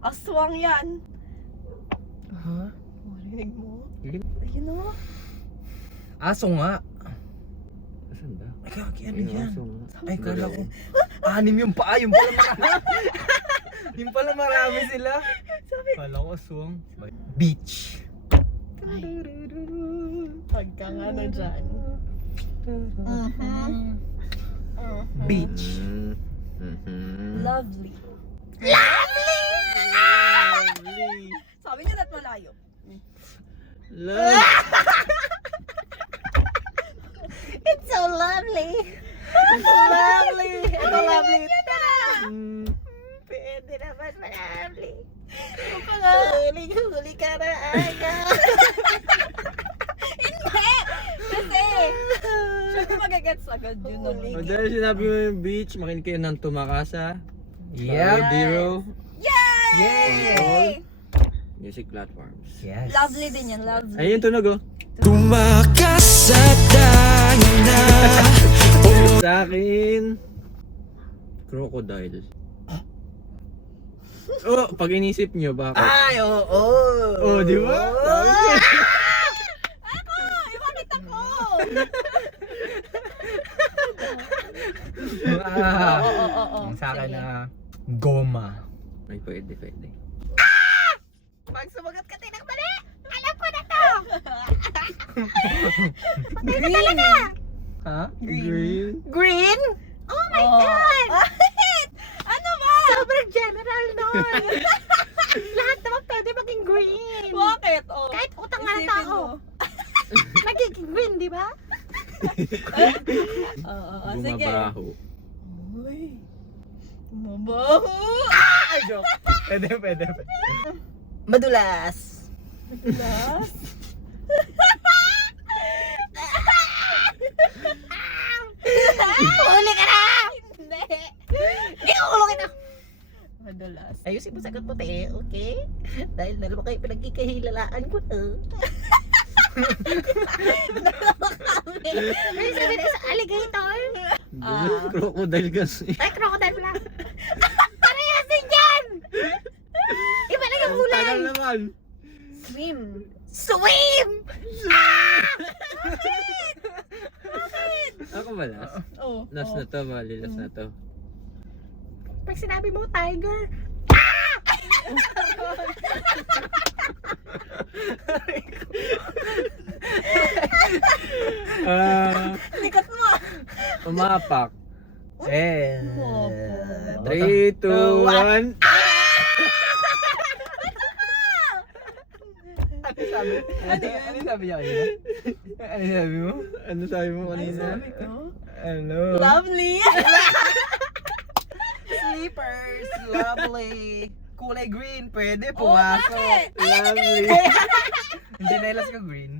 Aswang yan. Ha? Marinig mo? Hindi. Ayun o. Aso nga. Asan ba? Ay, kaki, ano Ayun, yan? aso nga. Ay, kala ko. Anim yung paa, yung pala marami. Yung pala marami sila. Kala ko aswang. Beach. Pagka nga na dyan. Beach. Lovely. Lovely. Sabi niya dapat malayo. Love. It's so lovely. Lovely. Ito lovely. Pwede naman lovely. Ano pa nga? Huli ka na aga. Hindi! Kasi, syempre magagets agad yun. O dahil sinabi mo yung beach, makinig kayo ng tumakas ha. Yeah. Biro Yay! music platforms. Yes. Lovely din yan, lovely. Ayun yung tunog oh. Tumakas sa dahina. Sa akin, crocodile. Oh, pag inisip nyo, bakit? Ay, oo. Oh, di ba? Ako! Bakit ako? Oo. Sa akin Sige. na goma. Ay, pwede. Pag sumagat ka tinang mali, alam ko na to! Green! Talaga! Ha? Green. Green? Oh my God! Ano ba? Sobrang general nun! Lahat naman pwede maging green. Bakit? Oh, kahit utang nga ng tao. Nagiging green, di ba? Oo, sige. Bumabaho. Uy. Mabaho! Ay, joke. Pwede. Madulas. Madulas? Huli ka na! Hindi. Hindi ko kulungin ako. Madulas. Ayusin mo sagot mo, te. Okay? Dahil dalawa kayo pinagkikahilalaan ko na. Dalawa kami. Ay, sabi na sa alligator. Crocodile kasi. Ay, crocodile pala. Parehas din dyan! Iba lang yung kulay. Tagal naman. Swim! Swim! Ah! Ako ba last? Oh, Last na to, mali. Last na to. Pag sinabi mo, tiger. Likat mo! Umapak. Eh. 3, 2, 1. Ano sabi? Ano sabi niya kanina? Ano sabi mo? Ano sabi mo kanina? Ano? Lovely! Sleepers, lovely. Kulay green, pwede Oh, pumasok. bakit? Lovely. Hindi, nelas ko green.